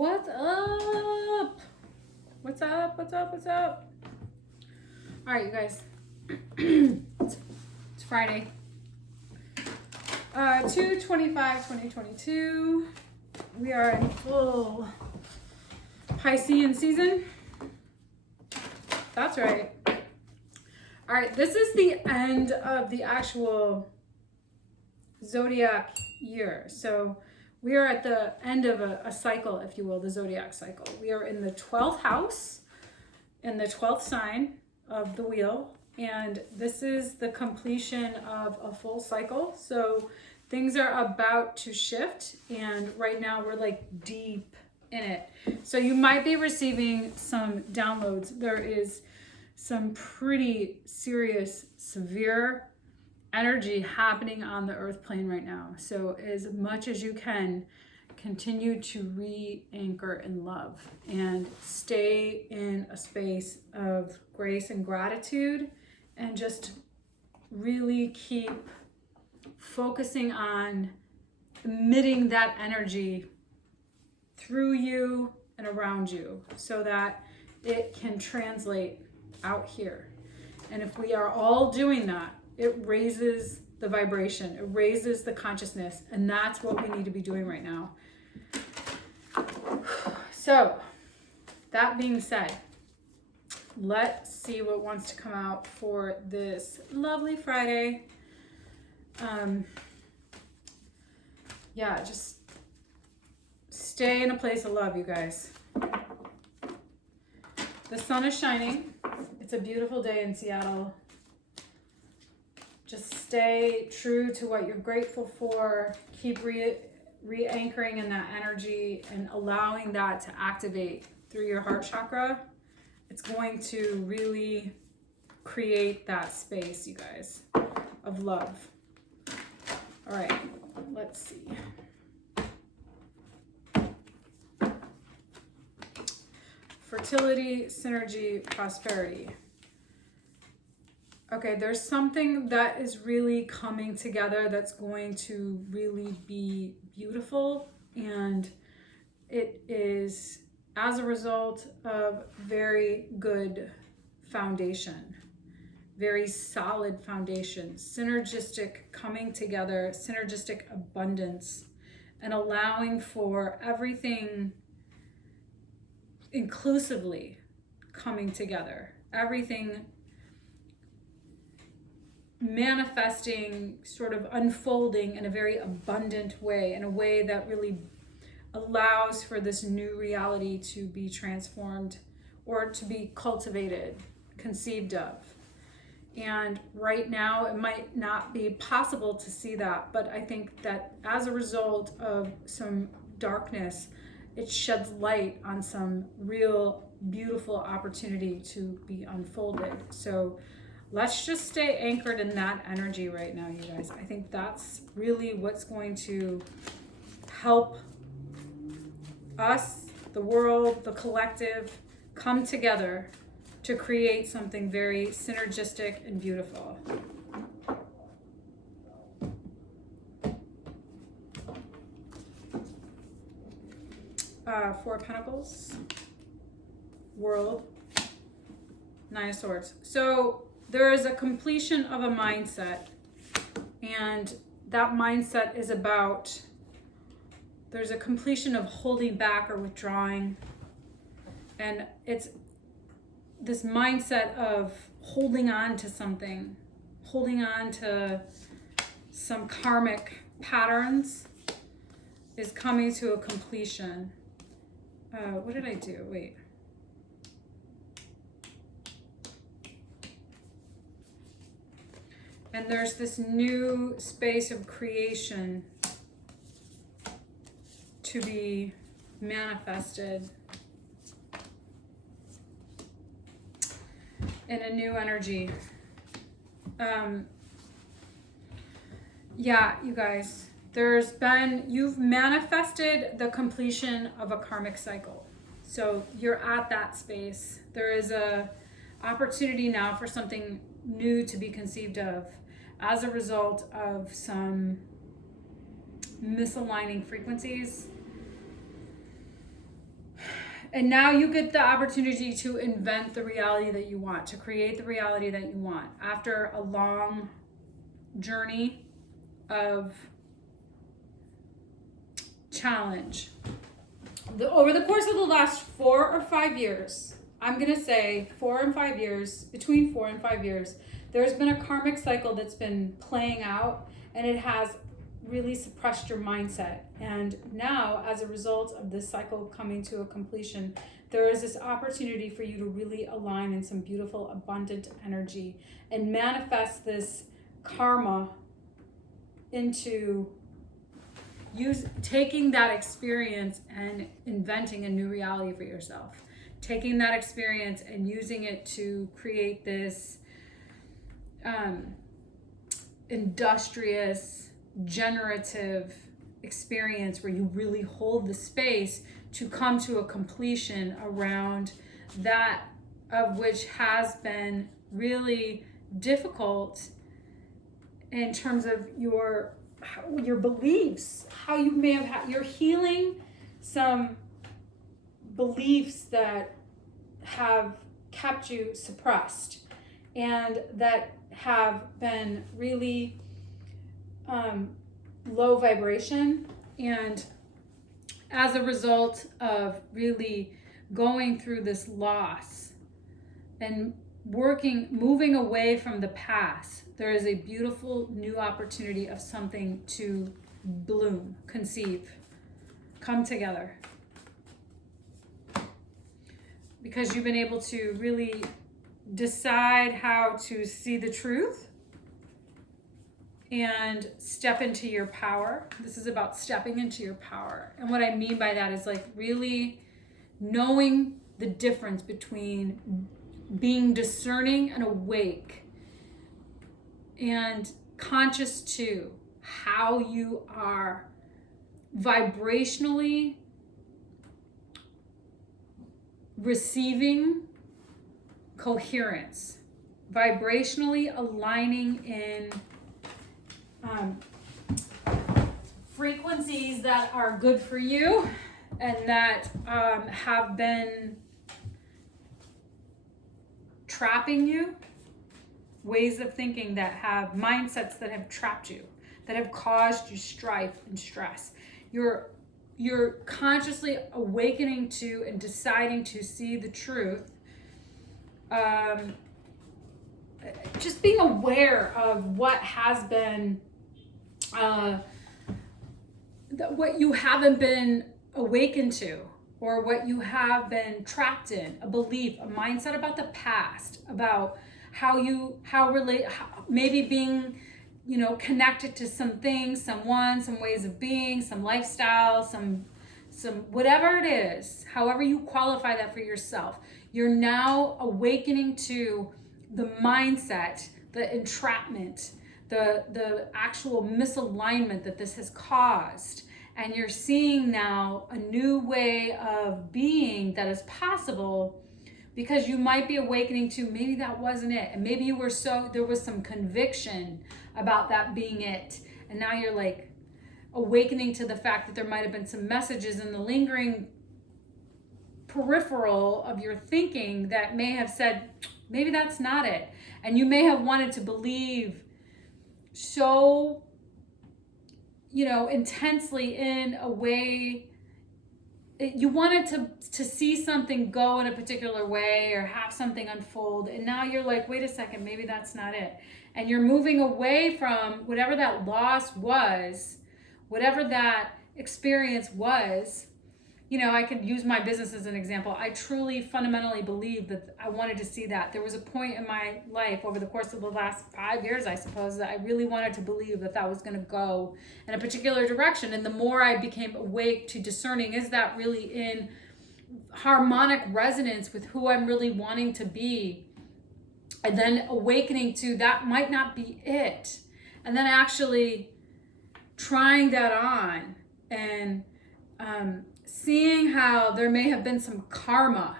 What's up? What's up? What's up? What's up? All right, you guys. It's Friday. 2/25/2022. We are in full Piscean season. That's right. All right, this is the end of the actual zodiac year. So we are at the end of a cycle, if you will, the zodiac cycle. We are in the 12th house, in the 12th sign of the wheel. And this is the completion of a full cycle. So things are about to shift. And right now we're like deep in it. So you might be receiving some downloads. There is some pretty serious, severe energy happening on the earth plane right now. So as much as you can, continue to re-anchor in love and stay in a space of grace and gratitude, and just really keep focusing on emitting that energy through you and around you so that it can translate out here. And if we are all doing that, it raises the vibration, it raises the consciousness, and that's what we need to be doing right now. So, that being said, let's see what wants to come out for this lovely Friday. Just stay in a place of love, you guys. The sun is shining. It's a beautiful day in Seattle. Just stay true to what you're grateful for. Keep re-anchoring in that energy and allowing that to activate through your heart chakra. It's going to really create that space, you guys, of love. All right, let's see. Fertility, synergy, prosperity. Okay, there's something that is really coming together that's going to really be beautiful, and it is as a result of very good foundation, very solid foundation, synergistic coming together, synergistic abundance, and allowing for everything inclusively coming together, everything manifesting, sort of unfolding in a very abundant way, in a way that really allows for this new reality to be transformed or to be cultivated, conceived of. And right now it might not be possible to see that, but I think that as a result of some darkness, it sheds light on some real beautiful opportunity to be unfolded. So let's just stay anchored in that energy right now, you guys. I think that's really what's going to help us, the world, the collective, come together to create something very synergistic and beautiful. Four of Pentacles, World, Nine of Swords. So there is a completion of a mindset, and that mindset is about, there's a completion of holding back or withdrawing, and it's this mindset of holding on to something, holding on to some karmic patterns is coming to a completion. What did I do? Wait. And there's this new space of creation to be manifested in a new energy. You guys, you've manifested the completion of a karmic cycle. So you're at that space. There is a opportunity now for something new to be conceived of as a result of some misaligning frequencies And now you get the opportunity to invent the reality that you want, to create the reality that you want after a long journey of challenge. Over the course of the last 4 or 5 years, I'm going to say 4 and 5 years, between 4 and 5 years, there's been a karmic cycle that's been playing out, and it has really suppressed your mindset. And now, as a result of this cycle coming to a completion, there is this opportunity for you to really align in some beautiful, abundant energy and manifest this karma into taking that experience and inventing a new reality for yourself. Taking that experience and using it to create this industrious, generative experience where you really hold the space to come to a completion around that of which has been really difficult in terms of your beliefs, how you may have had, you're healing some beliefs that have kept you suppressed and that have been really low vibration. And as a result of really going through this loss and moving away from the past, there is a beautiful new opportunity of something to bloom, conceive, come together. Because you've been able to really decide how to see the truth and step into your power. This is about stepping into your power. And what I mean by that is like really knowing the difference between being discerning and awake and conscious to how you are vibrationally receiving coherence, vibrationally aligning in frequencies that are good for you and that have been trapping you, ways of thinking that have mindsets that have trapped you, that have caused you strife and stress. You're consciously awakening to and deciding to see the truth. Just being aware of what has been, what you haven't been awakened to, or what you have been trapped in, a belief, a mindset about the past, about maybe being, connected to some things, someone, some ways of being, some lifestyle, some whatever it is, however you qualify that for yourself. You're now awakening to the mindset, the entrapment, the actual misalignment that this has caused. And you're seeing now a new way of being that is possible, because you might be awakening to maybe that wasn't it. And maybe there was some conviction about that being it. And now you're like awakening to the fact that there might have been some messages in the lingering peripheral of your thinking that may have said, maybe that's not it. And you may have wanted to believe so, intensely in a way. You wanted to see something go in a particular way or have something unfold. And now you're like, wait a second, maybe that's not it. And you're moving away from whatever that loss was, whatever that experience was. I could use my business as an example. I truly fundamentally believe that I wanted to see that. There was a point in my life over the course of the last 5 years, I suppose, that I really wanted to believe that was going to go in a particular direction. And the more I became awake to discerning, is that really in harmonic resonance with who I'm really wanting to be? And then awakening to that might not be it. And then actually trying that on and seeing how there may have been some karma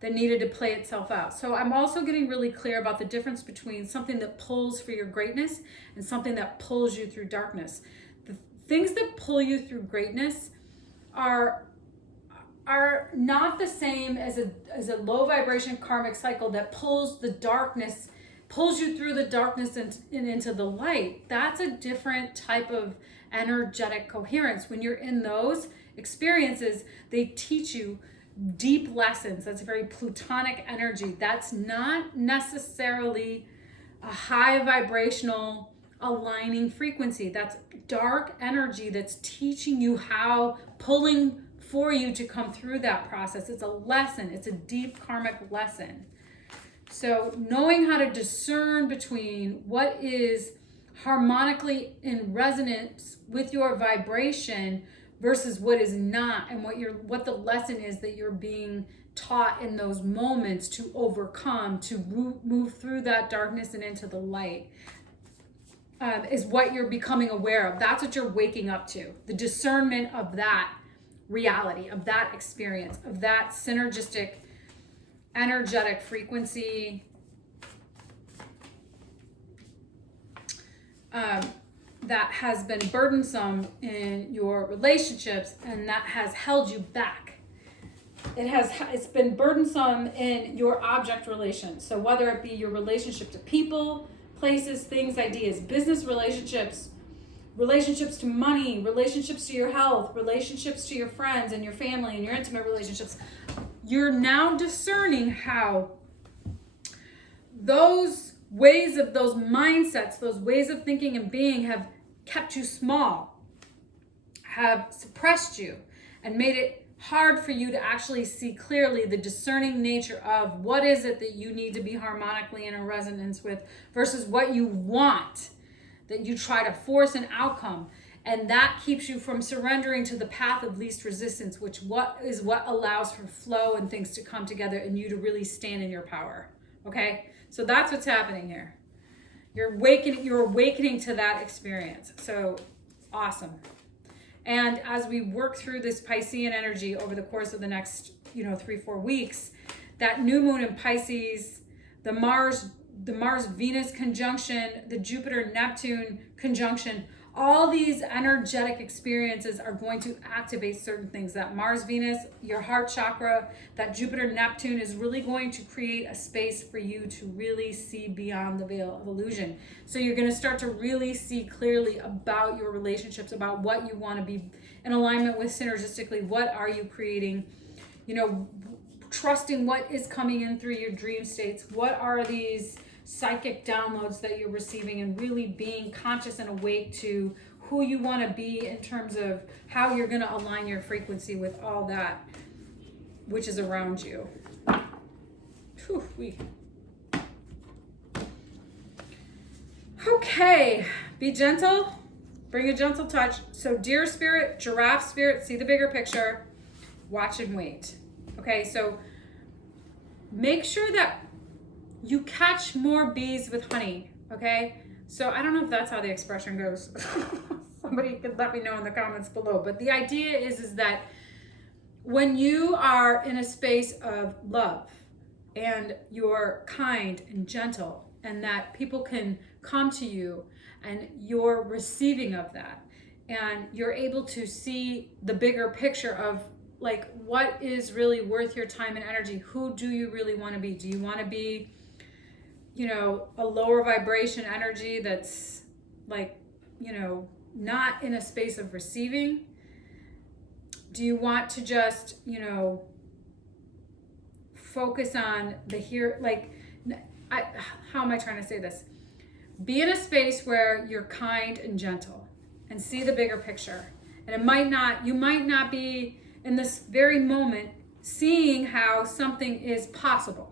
that needed to play itself out. So I'm also getting really clear about the difference between something that pulls for your greatness and something that pulls you through darkness. The things that pull you through greatness are are not the same as a low vibration karmic cycle that pulls you through the darkness and into the light. That's a different type of energetic coherence. When you're in those experiences, they teach you deep lessons. That's very plutonic energy. That's not necessarily a high vibrational aligning frequency. That's dark energy that's teaching you how, pulling for you to come through that process. It's a lesson. It's a deep karmic lesson. So knowing how to discern between what is harmonically in resonance with your vibration versus what is not, and what the lesson is that you're being taught in those moments to overcome, to move through that darkness and into the light, is what you're becoming aware of. That's what you're waking up to. The discernment of that reality, of that experience, of that synergistic, energetic frequency that has been burdensome in your relationships and that has held you back. It's been burdensome in your object relations. So whether it be your relationship to people, places, things, ideas, business relationships, relationships to money, relationships to your health, relationships to your friends and your family and your intimate relationships, you're now discerning how those ways of those mindsets, those ways of thinking and being have kept you small, have suppressed you, and made it hard for you to actually see clearly the discerning nature of what is it that you need to be harmonically in a resonance with versus what you want, that you try to force an outcome. And that keeps you from surrendering to the path of least resistance, which what allows for flow and things to come together and you to really stand in your power. Okay? So that's what's happening here. You're awakening to that experience. So awesome. And as we work through this Piscean energy over the course of the next, 3-4 weeks, that new moon in Pisces, the Mars-Venus conjunction, the Jupiter-Neptune conjunction, all these energetic experiences are going to activate certain things. That Mars-Venus, your heart chakra, that Jupiter-Neptune is really going to create a space for you to really see beyond the veil of illusion. So you're going to start to really see clearly about your relationships, about what you want to be in alignment with synergistically. What are you creating? Trusting what is coming in through your dream states. What are these psychic downloads that you're receiving, and really being conscious and awake to who you want to be in terms of how you're going to align your frequency with all that which is around you. Okay, be gentle, bring a gentle touch. So deer spirit, giraffe spirit, see the bigger picture, watch and wait. Okay, so make sure that you catch more bees with honey, okay? So I don't know if that's how the expression goes. Somebody could let me know in the comments below. But the idea is that when you are in a space of love and you're kind and gentle, and that people can come to you and you're receiving of that, and you're able to see the bigger picture of like what is really worth your time and energy. Who do you really want to be? Do you want to be a lower vibration energy that's like, not in a space of receiving? Do you want to just, focus on the here? How am I trying to say this? Be in a space where you're kind and gentle and see the bigger picture. And you might not be in this very moment seeing how something is possible.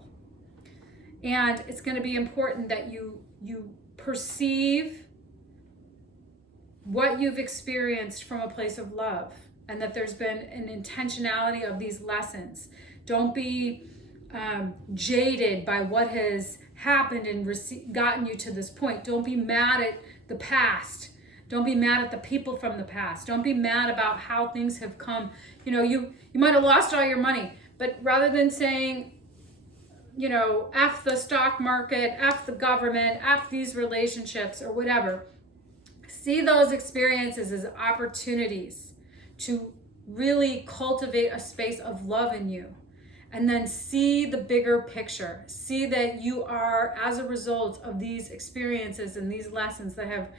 And it's going to be important that you perceive what you've experienced from a place of love, and that there's been an intentionality of these lessons. Don't be jaded by what has happened and gotten you to this point. Don't be mad at the past. Don't be mad at the people from the past. Don't be mad about how things have come. You might have lost all your money, but rather than saying, F the stock market, F the government, F these relationships or whatever, see those experiences as opportunities to really cultivate a space of love in you. And then see the bigger picture. See that you are, as a result of these experiences and these lessons that have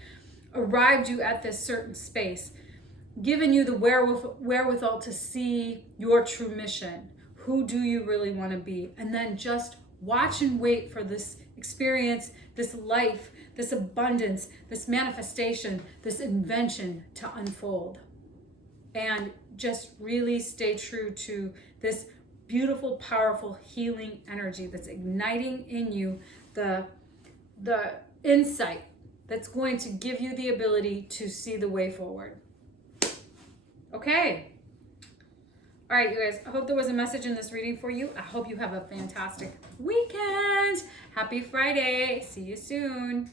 arrived you at this certain space, given you the wherewithal to see your true mission. Who do you really want to be? And then just watch and wait for this experience, this life, this abundance, this manifestation, this invention to unfold. And just really stay true to this beautiful, powerful, healing energy that's igniting in you the insight that's going to give you the ability to see the way forward. Okay. All right, you guys, I hope there was a message in this reading for you. I hope you have a fantastic weekend. Happy Friday. See you soon.